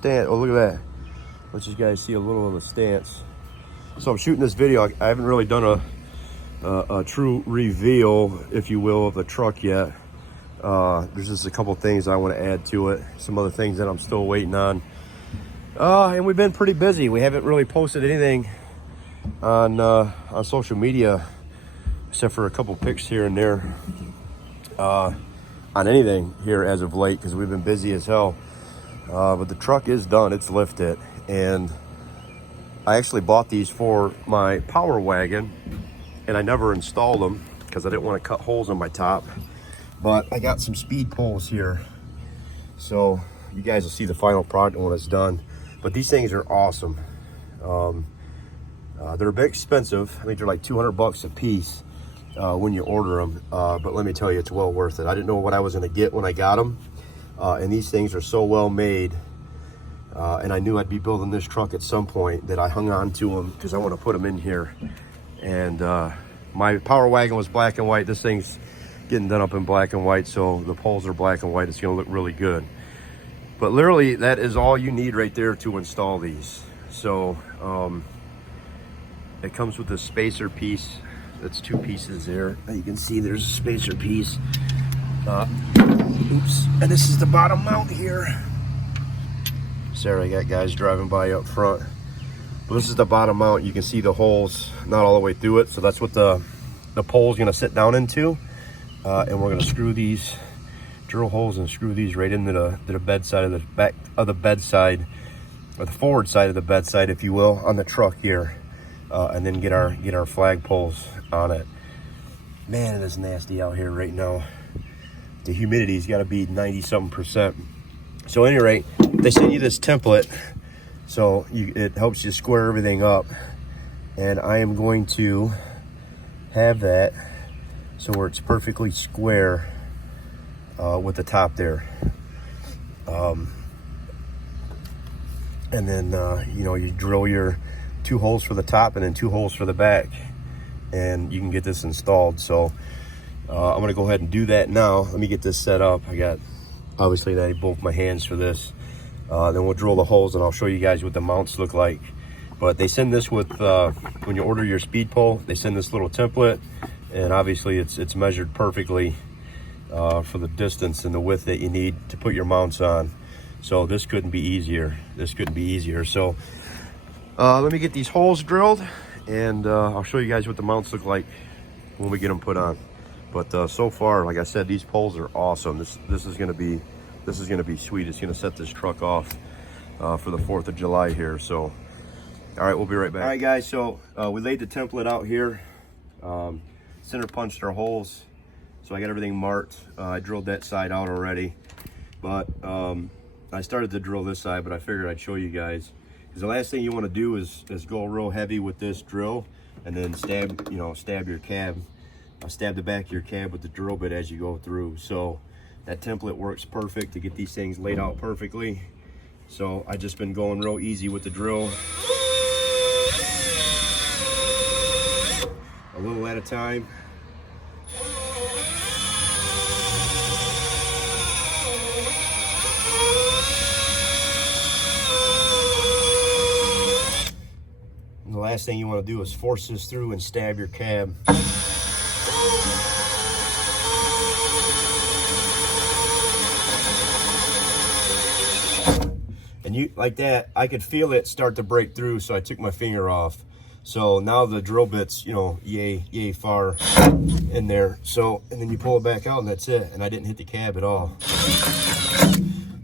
stance. Oh, look at that. Let you guys see a little of the stance. So I'm shooting this video. I haven't really done a true reveal, if you will, of the truck yet. There's just a couple things I want to add to it. Some other things that I'm still waiting on. And we've been pretty busy. We haven't really posted anything on social media, except for a couple pics here and there, on anything here as of late, because we've been busy as hell. But the truck is done. It's lifted, and I actually bought these for my Power Wagon, and I never installed them because I didn't want to cut holes in my top. But I got some speed poles here, so you guys will see the final product when it's done. But these things are awesome. They're a bit expensive. I mean, they're like 200 bucks a piece when you order them. But let me tell you, it's well worth it. I didn't know what I was going to get when I got them. And these things are so well made. And I knew I'd be building this truck at some point that I hung on to them because I want to put them in here. And my Power Wagon was black and white. This thing's getting done up in black and white, so the poles are black and white. It's going to look really good. But literally, that is all you need right there to install these. So it comes with a spacer piece. That's 2 pieces there. You can see there's a spacer piece. Oops. And this is the bottom mount here. Sorry, I got guys driving by up front. But this is the bottom mount. You can see the holes not all the way through it. So that's what the pole's going to sit down into. And we're going to screw these, drill holes and screw these right into the bed side of the back of the bed side, or the forward side of the bed side, if you will, on the truck here. And then get our flag poles on it. Man, it is nasty out here right now. The humidity's got to be 90-something%. So at any rate, they send you this template, so it helps you square everything up. And I am going to have that so where it's perfectly square with the top there. And then you drill your 2 holes for the top and then 2 holes for the back, and you can get this installed. So I'm gonna go ahead and do that now. Let me get this set up. Obviously I need both my hands for this. Then we'll drill the holes and I'll show you guys what the mounts look like. But they send this with, when you order your speed pole, they send this little template, and obviously it's measured perfectly for the distance and the width that you need to put your mounts on. So this couldn't be easier. So let me get these holes drilled, and I'll show you guys what the mounts look like when we get them put on. But so far, like I said, these poles are awesome. This is gonna be sweet. It's gonna set this truck off for the 4th of July here. So all right, we'll be right back. All right, guys, so we laid the template out here, center punched our holes, so I got everything marked. I drilled that side out already, but I started to drill this side, but I figured I'd show you guys, because the last thing you want to do is go real heavy with this drill and then stab your cab, stab the back of your cab with the drill bit as you go through. So that template works perfect to get these things laid out perfectly. So I just been going real easy with the drill, a little at a time. And the last thing you want to do is force this through and stab your cab. And like that, I could feel it start to break through, so I took my finger off. So now the drill bit's, yay far in there. So, and then you pull it back out and that's it. And I didn't hit the cab at all.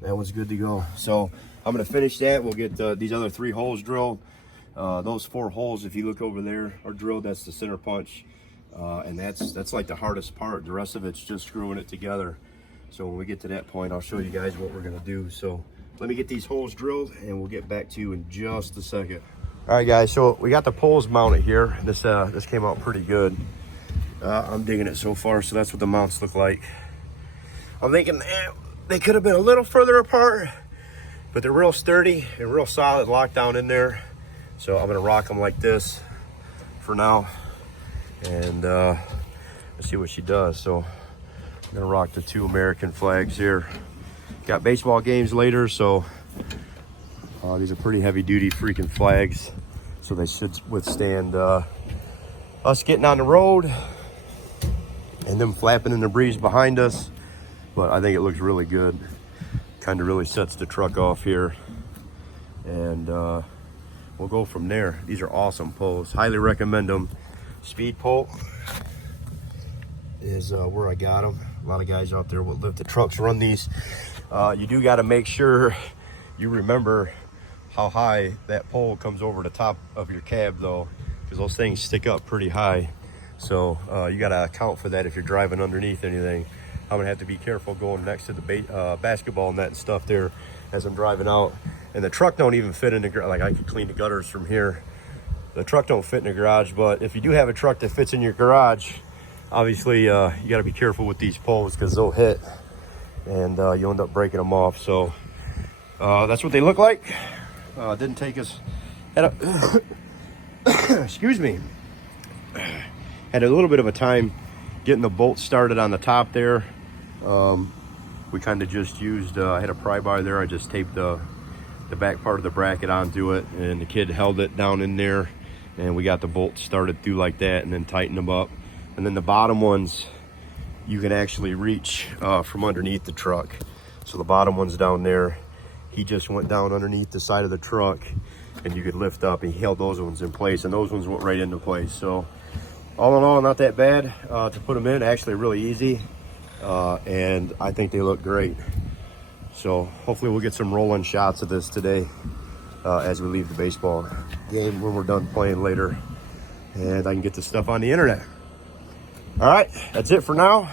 That one's good to go. So I'm gonna finish that. We'll get these other 3 holes drilled. Those 4 holes, if you look over there, are drilled. That's the center punch. And that's like the hardest part. The rest of it's just screwing it together. So when we get to that point, I'll show you guys what we're gonna do. So let me get these holes drilled and we'll get back to you in just a second. All right, guys, so we got the poles mounted here. This came out pretty good. I'm digging it so far. So that's what the mounts look like. I'm thinking they could have been a little further apart, but they're real sturdy and real solid, locked down in there. So I'm gonna rock them like this for now, and let's see what she does. So I'm gonna rock the 2 American flags here. Got baseball games later, so These are pretty heavy duty freaking flags, so they should withstand us getting on the road and them flapping in the breeze behind us. But I think it looks really good. Kind of really sets the truck off here. And we'll go from there. These are awesome poles. Highly recommend them. Speed pole is where I got them. A lot of guys out there with lifted trucks run these. You do got to make sure you remember how high that pole comes over the top of your cab though, because those things stick up pretty high. So you got to account for that if you're driving underneath anything. I'm gonna have to be careful going next to the basketball net and stuff there as I'm driving out. And the truck don't even fit in the garage. Like, I could clean the gutters from here. The truck don't fit in the garage, but if you do have a truck that fits in your garage, obviously you got to be careful with these poles because they'll hit and you'll end up breaking them off. So that's what they look like. Didn't take us, excuse me, had a little bit of a time getting the bolt started on the top there. We kind of just used, I had a pry bar there. I just taped the back part of the bracket onto it, and the kid held it down in there, and we got the bolt started through like that, and then tightened them up. And then the bottom ones, you can actually reach from underneath the truck. So the bottom one's down there. He just went down underneath the side of the truck, and you could lift up, and he held those ones in place, and those ones went right into place. So all in all, not that bad to put them in. Actually really easy, and I think they look great. So hopefully we'll get some rolling shots of this today as we leave the baseball game when we're done playing later, and I can get this stuff on the internet. All right, that's it for now.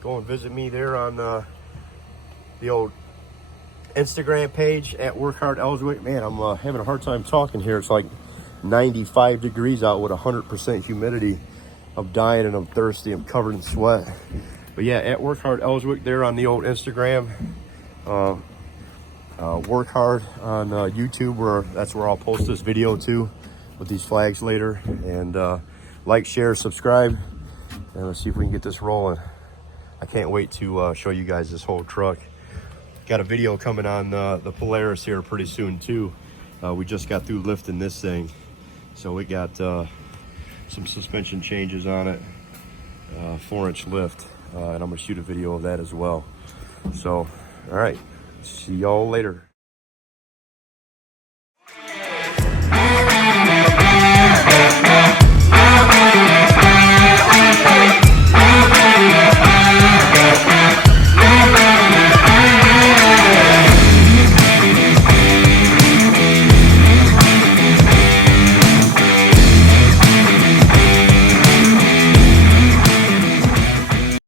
Go and visit me there on the old Instagram page at Workhard Ellswick. Man, I'm having a hard time talking here. It's like 95 degrees out with 100% humidity. I'm dying and I'm thirsty. I'm covered in sweat. But yeah, at Workhard Ellswick there on the old Instagram. Workhard on YouTube, that's where I'll post this video too with these flags later. And like, share, subscribe, and let's see if we can get this rolling. I can't wait to show you guys this whole truck. Got a video coming on the Polaris here pretty soon too. We just got through lifting this thing, so we got some suspension changes on it, 4-inch lift, and I'm gonna shoot a video of that as well. So all right, see y'all later.